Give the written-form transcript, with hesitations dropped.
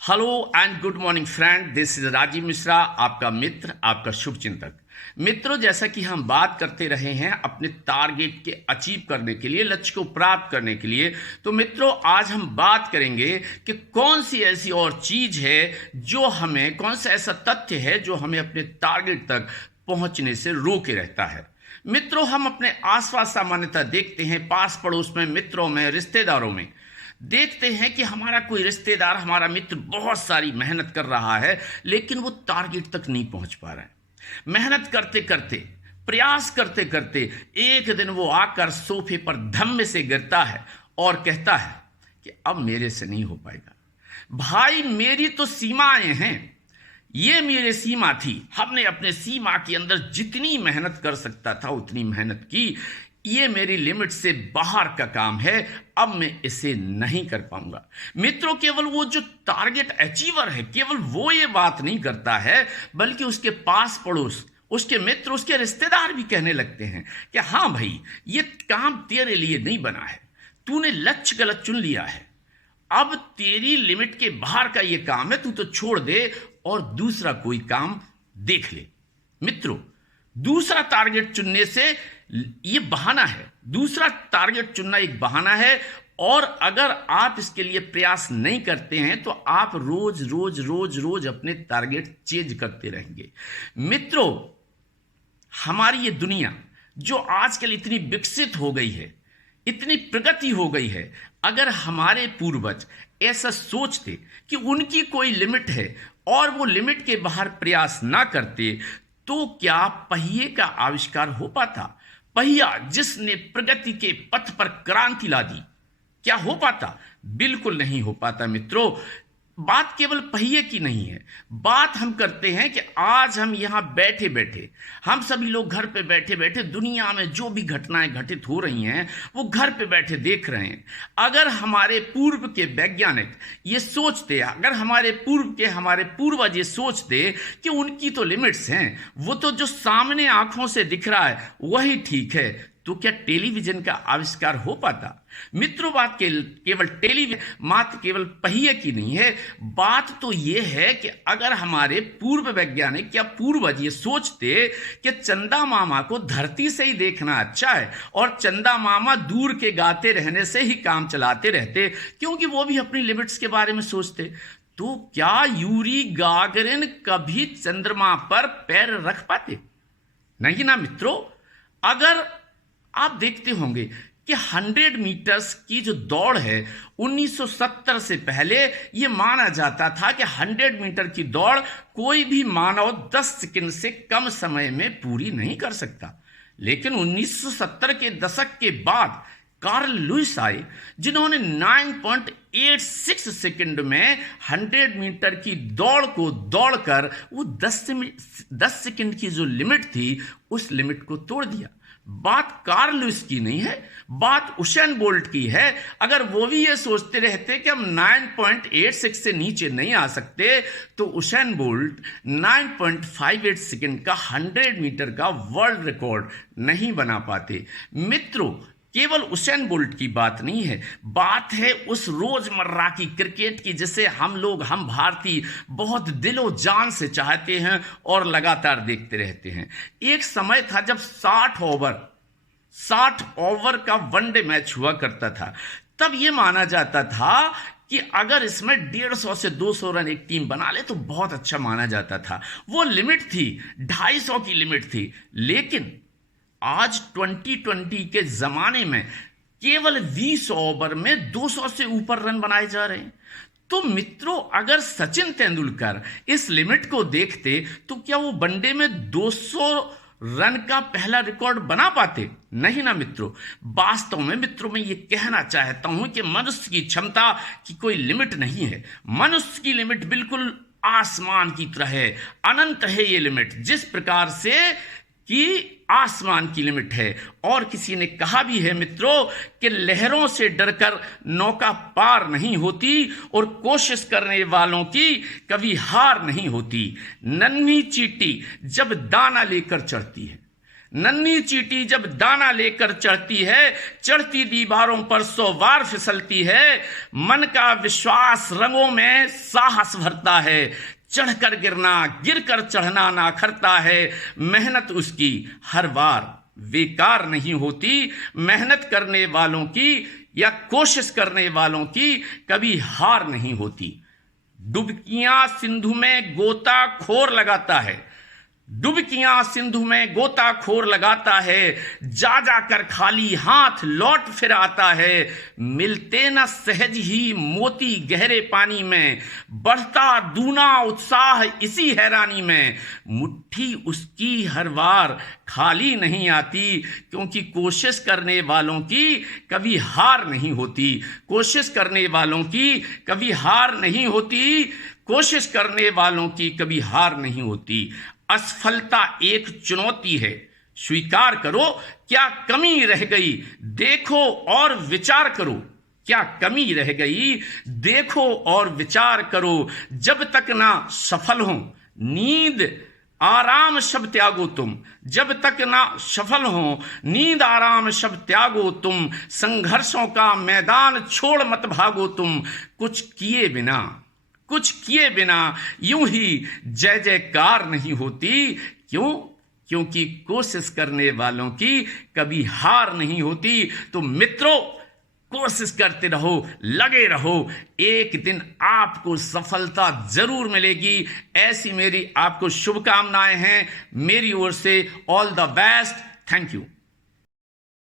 Hello and good morning friend, this is Rajiv Mishra, आपका मित्र, आपका शुभचिंतक। मित्रों, जैसा कि हम बात करते रहे हैं अपने टारगेट के अचीव करने के लिए, लक्ष्य को प्राप्त करने के लिए, तो मित्रों आज हम बात करेंगे कि कौन सी ऐसी और चीज है जो हमें, कौन सा ऐसा तथ्य है जो हमें अपने टारगेट तक पहुंचने से रोके रहता है। मित्रों, हम अपने आसपास सामान्यतः देखते हैं, पास पड़ोस में, मित्रों में, रिश्तेदारों में देखते हैं कि हमारा कोई रिश्तेदार, हमारा मित्र बहुत सारी मेहनत कर रहा है लेकिन वो टारगेट तक नहीं पहुंच पा रहा है। मेहनत करते करते, प्रयास करते करते एक दिन वो आकर सोफे पर धम्म से गिरता है और कहता है कि अब मेरे से नहीं हो पाएगा। भाई, मेरी तो सीमाएं हैं, ये मेरी सीमा थी, हमने अपने सीमा के अंदर जितनी मेहनत कर सकता था उतनी मेहनत की, ये मेरी लिमिट से बाहर का काम है, अब मैं इसे नहीं कर पाऊंगा। मित्रों, केवल वो जो टारगेट अचीवर है, केवल वो ये बात नहीं करता है, बल्कि उसके पास पड़ोस, उसके मित्र, उसके रिश्तेदार भी कहने लगते हैं कि हाँ भाई, ये काम तेरे लिए नहीं बना है, तूने लक्ष्य गलत चुन लिया है, अब तेरी लिमिट के बाहर का ये काम है, तू तो छोड़ दे और दूसरा कोई काम देख ले। मित्रों, दूसरा टारगेट चुनने से ये बहाना है, दूसरा टारगेट चुनना एक बहाना है, और अगर आप इसके लिए प्रयास नहीं करते हैं तो आप रोज रोज रोज रोज अपने टारगेट चेंज करते रहेंगे। मित्रों, हमारी ये दुनिया जो आजकल इतनी विकसित हो गई है, इतनी प्रगति हो गई है, अगर हमारे पूर्वज ऐसा सोचते कि उनकी कोई लिमिट है और वो लिमिट के बाहर प्रयास ना करते, तो क्या पहिए का आविष्कार हो पाता? पहिया जिसने प्रगति के पथ पर क्रांति ला दी, क्या हो पाता? बिल्कुल नहीं हो पाता। मित्रों, बात केवल पहिए की नहीं है, बात हम करते हैं कि आज हम यहां बैठे बैठे, हम सभी लोग घर पे बैठे बैठे दुनिया में जो भी घटनाएं घटित हो रही हैं वो घर पे बैठे देख रहे हैं। अगर हमारे पूर्व के वैज्ञानिक ये सोचते, अगर हमारे पूर्वज ये सोचते कि उनकी तो लिमिट्स हैं, वो तो जो सामने आंखों से दिख रहा है वही ठीक है, तो क्या टेलीविजन का आविष्कार हो पाता? मित्रों, बात केवल टेलीविजन, मात्र केवल पहिए की नहीं है, बात तो यह है कि अगर हमारे पूर्व वैज्ञानिक या पूर्वज ये सोचते कि चंदा मामा को धरती से ही देखना अच्छा है और चंदा मामा दूर के गाते रहने से ही काम चलाते रहते, क्योंकि वो भी अपनी लिमिट्स के बारे में सोचते, तो क्या यूरी गागरिन कभी चंद्रमा पर पैर रख पाते? नहीं ना मित्रों। अगर आप देखते होंगे कि 100 मीटर्स की जो दौड़ है, 1970 से पहले यह माना जाता था कि 100 मीटर की दौड़ कोई भी मानव 10 सेकंड से कम समय में पूरी नहीं कर सकता। लेकिन 1970 के दशक के बाद कार्ल लुईस आए, जिन्होंने 9.86 सेकंड में 100 मीटर की दौड़ को दौड़कर वो 10 सेकंड की जो लिमिट थी उस लिमिट को तोड़ दिया। बात कार्ल लुईस की नहीं है, बात उसेन बोल्ट की है। अगर वो भी ये सोचते रहते कि हम 9.86 से नीचे नहीं आ सकते, तो उसेन बोल्ट 9.58 सेकंड का 100 मीटर का वर्ल्ड रिकॉर्ड नहीं बना पाते। मित्रों, केवल उसेन बोल्ट की बात नहीं है, बात है उस रोजमर्रा की क्रिकेट की जिसे हम भारतीय बहुत दिलो जान से चाहते हैं और लगातार देखते रहते हैं। एक समय था जब 60 ओवर का वनडे मैच हुआ करता था, तब यह माना जाता था कि अगर इसमें 150 से 200 रन एक टीम बना ले तो बहुत अच्छा माना जाता था। वो लिमिट थी, 250 की लिमिट थी। लेकिन आज 2020 के जमाने में केवल 20 ओवर में 200 से ऊपर रन बनाए जा रहे हैं। तो मित्रों, अगर सचिन तेंदुलकर इस लिमिट को देखते तो क्या वो वनडे में 200 रन का पहला रिकॉर्ड बना पाते? नहीं ना मित्रों। वास्तव में मित्रों, मैं ये कहना चाहता हूं कि मनुष्य की क्षमता की कोई लिमिट नहीं है। मनुष्य की लिमिट बिल्कुल आसमान की तरह है, अनंत है ये लिमिट, जिस प्रकार से कि आसमान की लिमिट है। और किसी ने कहा भी है मित्रों कि लहरों से डरकर नौका पार नहीं होती और कोशिश करने वालों की कभी हार नहीं होती। नन्ही चींटी जब दाना लेकर चढ़ती है, नन्ही चींटी जब दाना लेकर चढ़ती है, चढ़ती दीवारों पर 100 बार फिसलती है। मन का विश्वास रंगों में साहस भरता है, चढ़कर गिरना गिरकर चढ़ना ना खरता है। मेहनत उसकी हर बार बेकार नहीं होती, मेहनत करने वालों की या कोशिश करने वालों की कभी हार नहीं होती। डुबकियां सिंधु में गोताखोर लगाता है, डुबकियां सिंधु में गोताखोर लगाता है, जा जाकर खाली हाथ लौट फिर आता है। मिलते न सहज ही मोती गहरे पानी में, बढ़ता दूना उत्साह इसी हैरानी में। मुट्ठी उसकी हर बार खाली नहीं आती, क्योंकि कोशिश करने वालों की कभी हार नहीं होती, कोशिश करने वालों की कभी हार नहीं होती, कोशिश करने वालों की कभी हार नहीं होती। असफलता एक चुनौती है, स्वीकार करो क्या कमी रह गई, देखो और विचार करो क्या कमी रह गई, देखो और विचार करो। जब तक ना सफल हो नींद आराम शब त्यागो तुम, जब तक ना सफल हो नींद आराम शब त्यागो तुम। संघर्षों का मैदान छोड़ मत भागो तुम, कुछ किए बिना यूं ही जय जयकार नहीं होती। क्यों? क्योंकि कोशिश करने वालों की कभी हार नहीं होती। तो मित्रों, कोशिश करते रहो, लगे रहो, एक दिन आपको सफलता जरूर मिलेगी। ऐसी मेरी आपको शुभकामनाएं हैं। मेरी ओर से all the best. Thank you.